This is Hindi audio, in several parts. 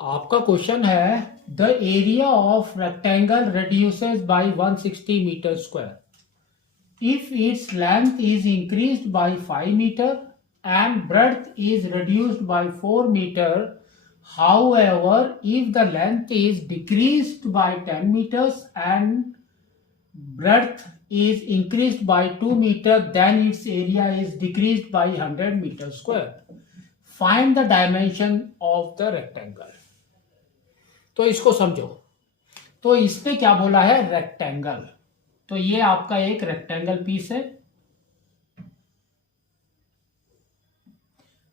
आपका क्वेश्चन है the area of rectangle reduces by 160 metre square if its length is increased by 5 meter and breadth is reduced by 4 meter. However, if the length is decreased by 10 meters and breadth is increased by 2 meter, then its area is decreased by 100 meter square. Find the dimension of the rectangle. तो इसको समझो। तो इसने क्या बोला है, रेक्टेंगल। तो ये आपका एक रेक्टेंगल पीस है।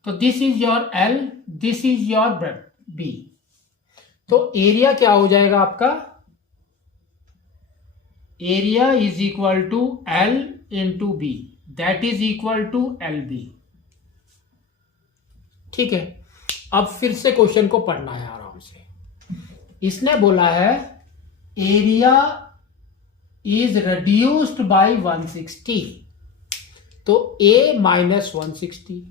तो this is your l, this is your b. तो एरिया क्या हो जाएगा आपका, area is equal to l into b, that is equal to l b. ठीक है, अब फिर से क्वेश्चन को पढ़ना है आराम से। इसने बोला है एरिया इज रिड्यूस्ड बाय 160, तो a minus 160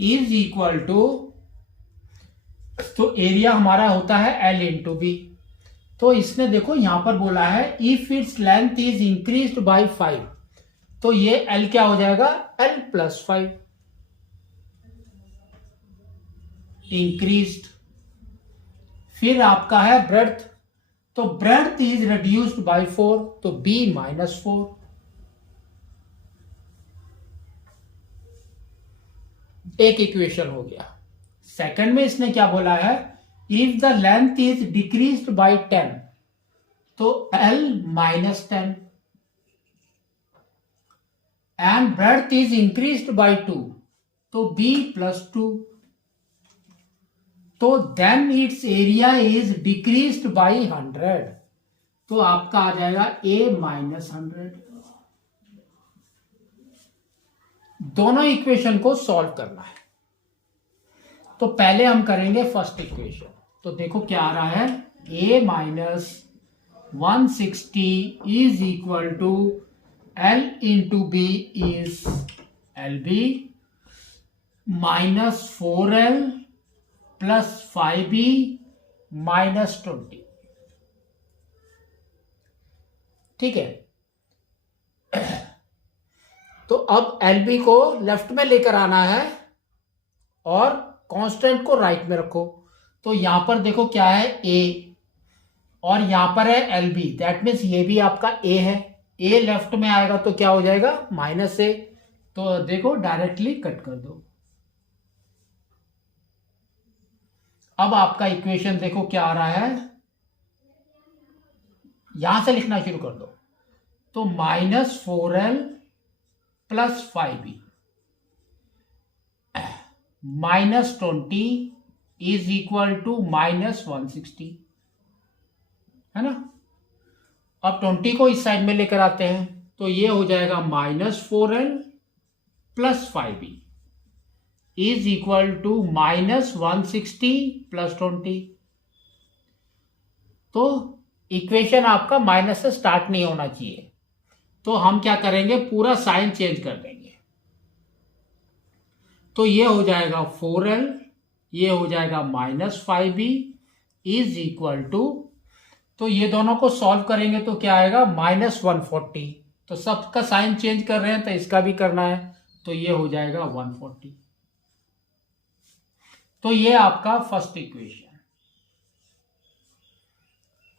is equal to, तो एरिया हमारा होता है L इंटू बी। तो इसने देखो यहां पर बोला है if its length is increased bye 5, तो ये L क्या हो जाएगा, L प्लस 5 इंक्रीज्ड। फिर आपका है ब्रेड्थ, तो ब्रेड्थ इज रिड्यूस्ड बाय 4, तो B माइनस 4। एक इक्वेशन हो गया। सेकंड में इसने क्या बोला है, if the length is decreased by 10, तो L minus 10 and breadth is increased by 2, तो B प्लस 2। तो then its area is decreased by 100, तो आपका आ जाएगा A माइनस 100। दोनों इक्वेशन को सॉल्व करना है। तो पहले हम करेंगे फर्स्ट इक्वेशन। तो देखो क्या आ रहा है, A minus 160 is equal to L into B is LB minus 4L plus 5B minus 20। ठीक है, तो अब LB को लेफ्ट में लेकर आना है और कांस्टेंट को राइट में रखो। तो यहां पर देखो क्या है, A और यहां पर है LB, दैट मीन्स ये भी आपका A है। A लेफ्ट में आएगा तो क्या हो जाएगा, माइनस A। तो देखो डायरेक्टली कट कर दो। अब आपका इक्वेशन देखो क्या आ रहा है, यहां से लिखना शुरू कर दो। तो minus 4L plus 5B minus 20 is equal to minus 160, है ना। अब 20 को इस साइड में लेकर आते हैं, तो ये हो जाएगा minus 4L plus 5B is equal to minus 160 plus 20। तो इक्वेशन आपका माइनस से स्टार्ट नहीं होना चाहिए, तो हम क्या करेंगे, पूरा साइन चेंज कर देंगे। तो ये हो जाएगा 4L, ये हो जाएगा minus 5B is equal to, तो ये दोनों को सॉल्व करेंगे तो क्या आएगा, माइनस 140। तो सबका साइन चेंज कर रहे हैं तो इसका भी करना है, तो ये हो जाएगा 140। तो ये आपका फर्स्ट इक्वेशन।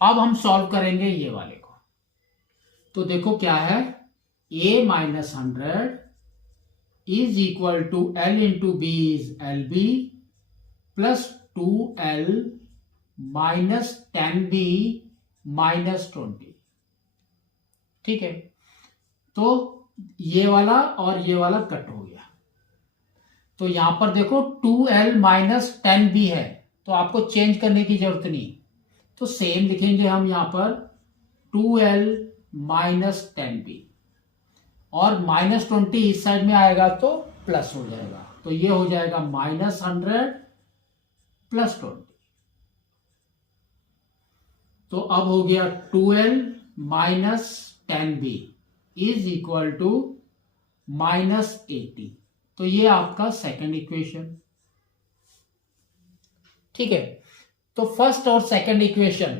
अब हम सॉल्व करेंगे ये वाले को। तो देखो क्या है, A minus 100 is equal to L into B is LB plus 2L minus 10B minus 20। ठीक है, तो ये वाला और ये वाला कट हो गया। तो यहां पर देखो 2L माइनस 10B है, तो आपको चेंज करने की जरूरत नहीं। तो सेम लिखेंगे हम यहां पर 2L माइनस 10B, और माइनस 20 इस साइड में आएगा तो प्लस हो जाएगा। तो ये हो जाएगा माइनस 100 प्लस 20। तो अब हो गया 2L minus 10B is equal to minus 80। तो ये आपका सेकंड इक्वेशन। ठीक है, तो फर्स्ट और सेकंड इक्वेशन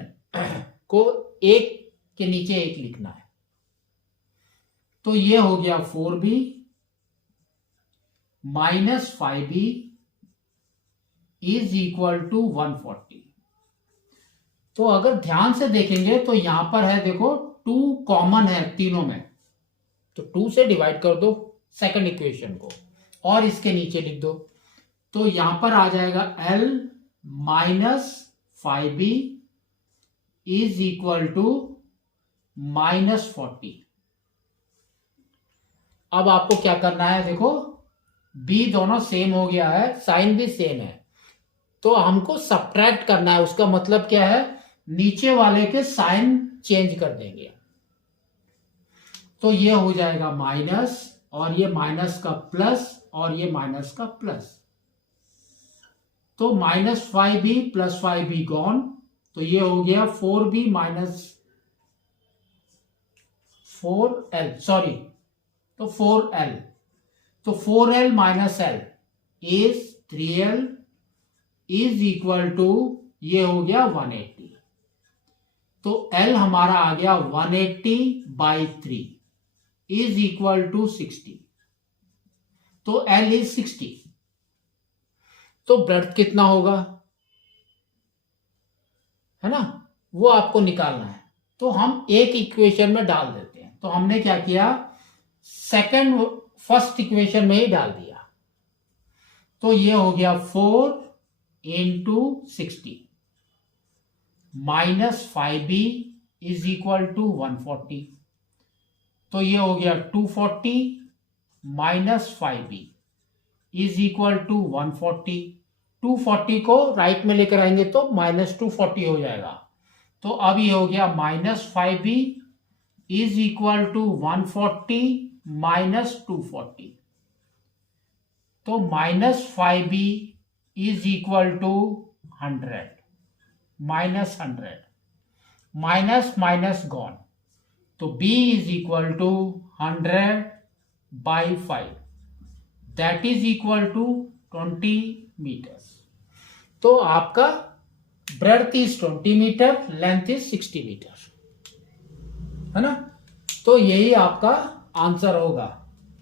को एक के नीचे एक लिखना है। तो ये हो गया 4b minus 5b is equal to 140। तो अगर ध्यान से देखेंगे तो यहां पर है, देखो 2 कॉमन है तीनों में, तो 2 से डिवाइड कर दो सेकंड इक्वेशन को और इसके नीचे लिख दो। तो यहां पर आ जाएगा L minus 5b is equal to minus 40। अब आपको क्या करना है, देखो b दोनों सेम हो गया है, साइन भी सेम है, तो हमको सब्ट्रैक्ट करना है। उसका मतलब क्या है, नीचे वाले के साइन चेंज कर देंगे। तो ये हो जाएगा माइनस, और ये माइनस का प्लस, और ये माइनस का प्लस। तो minus 5b plus 5b gone, तो ये हो गया 4b माइनस 4l, सॉरी, तो 4l। तो 4l minus l is 3l is equal to, ये हो गया 180। तो l हमारा आ गया 180 बाई 3 इज इक्वल टू 60। तो l इज 60। तो ब्रेड्थ कितना होगा, है ना, वो आपको निकालना है। तो हम एक इक्वेशन में डाल देते हैं। तो हमने क्या किया, फर्स्ट इक्वेशन में ही डाल दिया। तो ये हो गया 4 into 60 minus 5b is equal to 140। तो ये हो गया 240 minus 5b is equal to 140। 240 को राइट में लेकर आएंगे तो माइनस 240 हो जाएगा। तो अब ये हो गया minus 5b is equal to 140 minus 240। तो minus 5b is equal to 100, minus 100, minus minus gone. तो b is equal to 100 by 5, that is equal to 20 meters. तो आपका breadth is 20 meter, length is 60 meter, है ना। तो यही आपका आंसर होगा।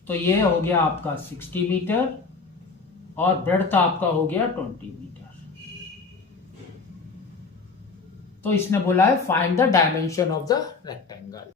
तो ये हो गया आपका 60 मीटर और ब्रेड्थ आपका हो गया 20 मीटर। तो इसने बोला है find the dimension of the rectangle.